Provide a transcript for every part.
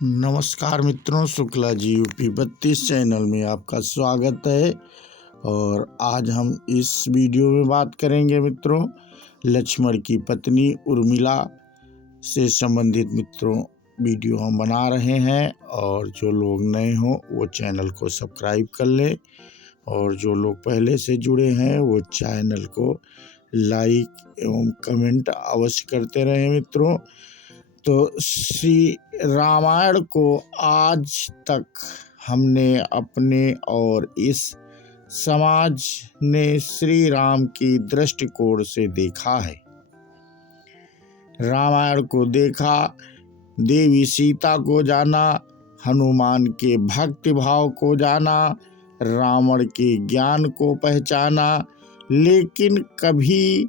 नमस्कार मित्रों, Shukla ji UP 32 channel में आपका स्वागत है। और आज हम इस वीडियो में बात करेंगे मित्रों, लक्ष्मण की पत्नी उर्मिला से संबंधित मित्रों वीडियो हम बना रहे हैं। और जो लोग नए हों वो चैनल को सब्सक्राइब कर लें, और जो लोग पहले से जुड़े हैं वो चैनल को लाइक एवं कमेंट अवश्य करते रहें मित्रों। तो श्री रामायण को आज तक हमने अपने और इस समाज ने श्री राम की दृष्टिकोण से देखा है। रामायण को देखा, देवी सीता को जाना, हनुमान के भक्ति भाव को जाना, रावण के ज्ञान को पहचाना, लेकिन कभी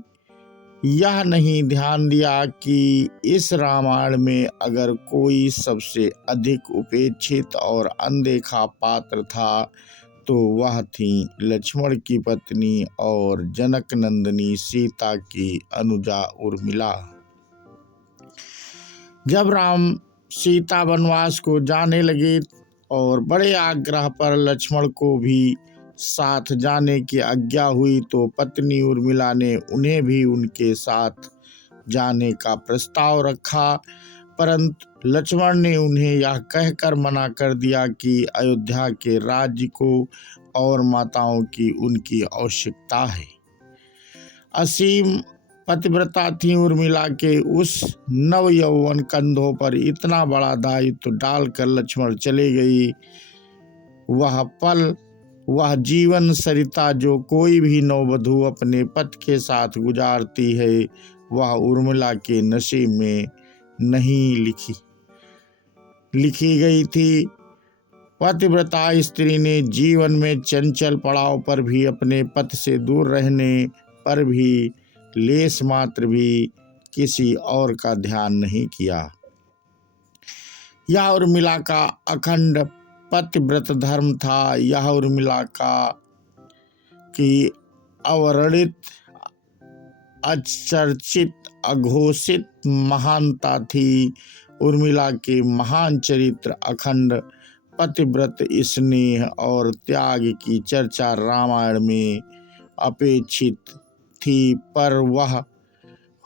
यह नहीं ध्यान दिया कि इस रामायण में अगर कोई सबसे अधिक उपेक्षित और अनदेखा पात्र था तो वह थी लक्ष्मण की पत्नी और जनक नंदिनी सीता की अनुजा उर्मिला। जब राम सीता वनवास को जाने लगे और बड़े आग्रह पर लक्ष्मण को भी साथ जाने की आज्ञा हुई तो पत्नी उर्मिला ने उन्हें भी उनके साथ जाने का प्रस्ताव रखा, परंतु लक्ष्मण ने उन्हें यह कहकर मना कर दिया कि अयोध्या के राज्य को और माताओं की उनकी आवश्यकता है। असीम पतिव्रता थी उर्मिला के उस नव यौवन कंधों पर इतना बड़ा दायित्व डालकर लक्ष्मण चले गई। वह पल, वह जीवन सरिता जो कोई भी नववधू अपने पति के साथ गुजारती है, वह उर्मिला के नसीब में नहीं लिखी गई थी। पतिव्रता स्त्री ने जीवन में चंचल पड़ाव पर भी अपने पति से दूर रहने पर भी लेस मात्र भी किसी और का ध्यान नहीं किया। यह उर्मिला का अखंड पतिव्रत धर्म था। यह उर्मिला का की अवर्णित, अचर्चित, अघोषित महानता थी। उर्मिला के महान चरित्र, अखंड पतिव्रत स्नेह और त्याग की चर्चा रामायण में अपेक्षित थी, पर वह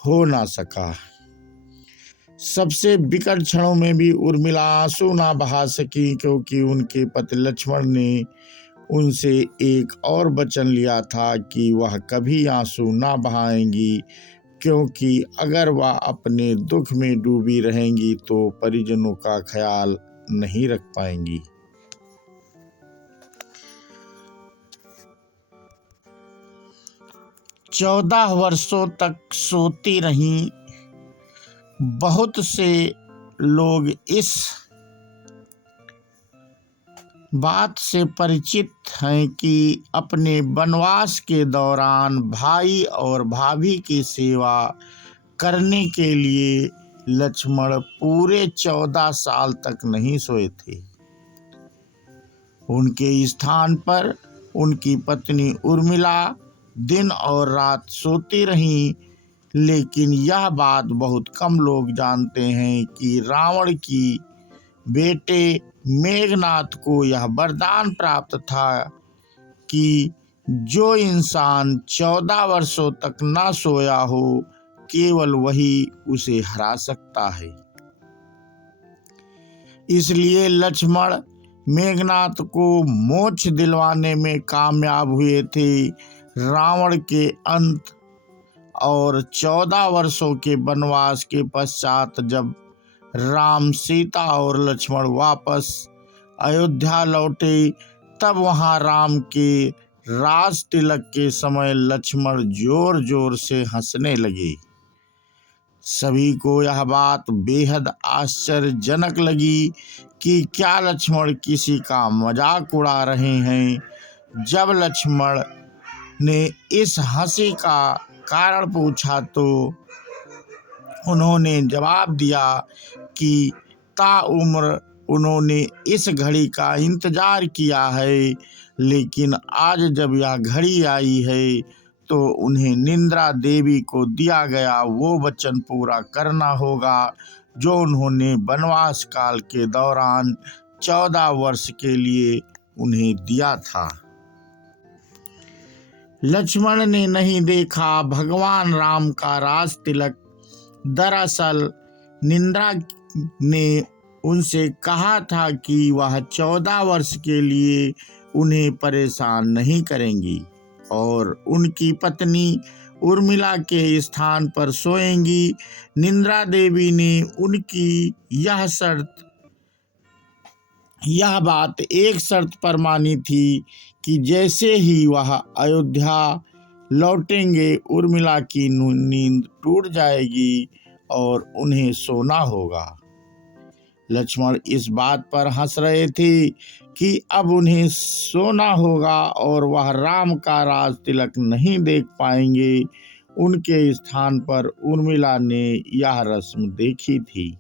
हो ना सका। सबसे विकट क्षणों में भी उर्मिला आंसू ना बहा सकी, क्योंकि उनके पति लक्ष्मण ने उनसे एक और वचन लिया था कि वह कभी आंसू ना बहाएंगी, क्योंकि अगर वह अपने दुख में डूबी रहेंगी तो परिजनों का ख्याल नहीं रख पाएंगी। चौदह वर्षों तक सोती रहीं। बहुत से लोग इस बात से परिचित हैं कि अपने वनवास के दौरान भाई और भाभी की सेवा करने के लिए लक्ष्मण पूरे 14 साल तक नहीं सोए थे। उनके स्थान पर उनकी पत्नी उर्मिला दिन और रात सोती रहीं। लेकिन यह बात बहुत कम लोग जानते हैं कि रावण की बेटे मेघनाथ को यह वरदान प्राप्त था कि जो इंसान 14 वर्षों तक ना सोया हो, केवल वही उसे हरा सकता है। इसलिए लक्ष्मण मेघनाथ को मोक्ष दिलवाने में कामयाब हुए थे। रावण के अंत और 14 वर्षों के वनवास के पश्चात जब राम, सीता और लक्ष्मण वापस अयोध्या लौटे, तब वहां राम के राज तिलक के समय लक्ष्मण जोर जोर से हंसने लगे। सभी को यह बात बेहद आश्चर्यजनक लगी कि क्या लक्ष्मण किसी का मजाक उड़ा रहे हैं। जब लक्ष्मण ने इस हंसी का कारण पूछा तो उन्होंने जवाब दिया कि ताउम्र उन्होंने इस घड़ी का इंतजार किया है, लेकिन आज जब यह घड़ी आई है तो उन्हें निंद्रा देवी को दिया गया वो वचन पूरा करना होगा जो उन्होंने वनवास काल के दौरान 14 वर्ष के लिए उन्हें दिया था। लक्ष्मण ने नहीं देखा भगवान राम का राज तिलक। दरअसल निंद्रा ने उनसे कहा था कि वह 14 वर्ष के लिए उन्हें परेशान नहीं करेंगी और उनकी पत्नी उर्मिला के स्थान पर सोएंगी। निंद्रा देवी ने उनकी यह बात एक शर्त पर मानी थी कि जैसे ही वह अयोध्या लौटेंगे उर्मिला की नींद टूट जाएगी और उन्हें सोना होगा। लक्ष्मण इस बात पर हंस रहे थे कि अब उन्हें सोना होगा और वह राम का राज तिलक नहीं देख पाएंगे। उनके स्थान पर उर्मिला ने यह रस्म देखी थी।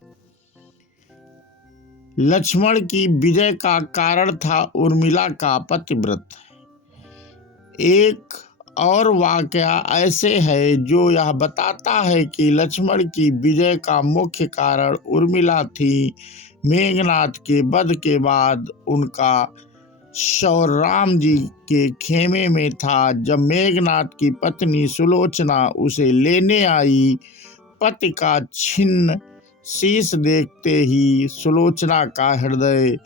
लक्ष्मण की विजय का कारण था उर्मिला का पतिव्रत। एक और वाकया ऐसे है जो यह बताता है कि लक्ष्मण की विजय का मुख्य कारण उर्मिला थी। मेघनाद के वध के बाद उनका शव राम जी के खेमे में था। जब मेघनाद की पत्नी सुलोचना उसे लेने आई, पति का छिन्न शीश देखते ही सुलोचना का हृदय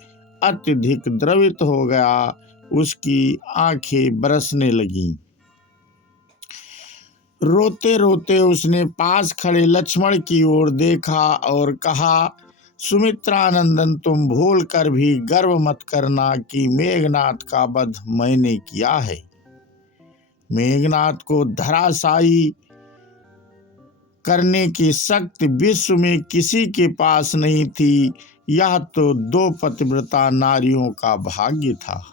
अत्यधिक द्रवित हो गया। उसकी आंखें बरसने लगीं। रोते रोते उसने पास खड़े लक्ष्मण की ओर देखा और कहा, सुमित्रानंदन, तुम भूल कर भी गर्व मत करना कि मेघनाद का वध मैंने किया है। मेघनाद को धराशायी करने की शक्ति विश्व में किसी के पास नहीं थी। यह तो 2 पतिव्रता नारियों का भाग्य था।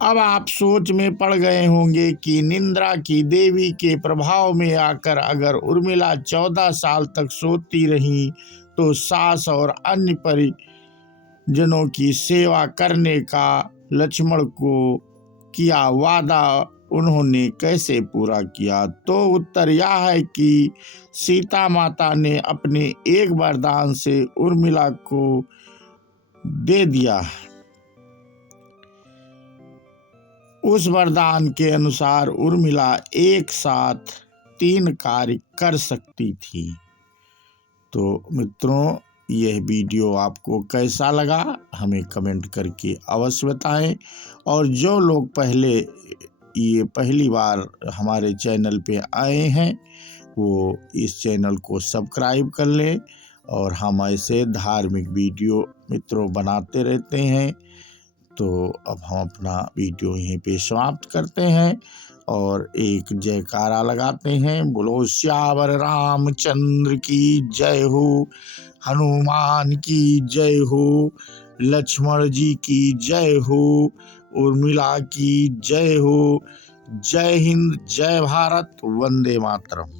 अब आप सोच में पड़ गए होंगे कि निंद्रा की देवी के प्रभाव में आकर अगर उर्मिला 14 साल तक सोती रही तो सास और अन्य परिजनों की सेवा करने का लक्ष्मण को किया वादा उन्होंने कैसे पूरा किया। तो उत्तर यह है कि सीता माता ने अपने एक वरदान से उर्मिला को दे दिया। उस वरदान के अनुसार उर्मिला एक साथ 3 कार्य कर सकती थी। तो मित्रों, यह वीडियो आपको कैसा लगा हमें कमेंट करके अवश्य बताएं। और जो लोग पहली बार हमारे चैनल पे आए हैं वो इस चैनल को सब्सक्राइब कर लें। और हम ऐसे धार्मिक वीडियो मित्रों बनाते रहते हैं। तो अब हम अपना वीडियो यहीं पे समाप्त करते हैं और एक जयकारा लगाते हैं। बोलो श्यावर रामचंद्र की जय हो, हनुमान की जय हो, लक्ष्मण जी की जय हो, उर्मिला की जय हो। जय हिंद, जय भारत, वंदे मातरम।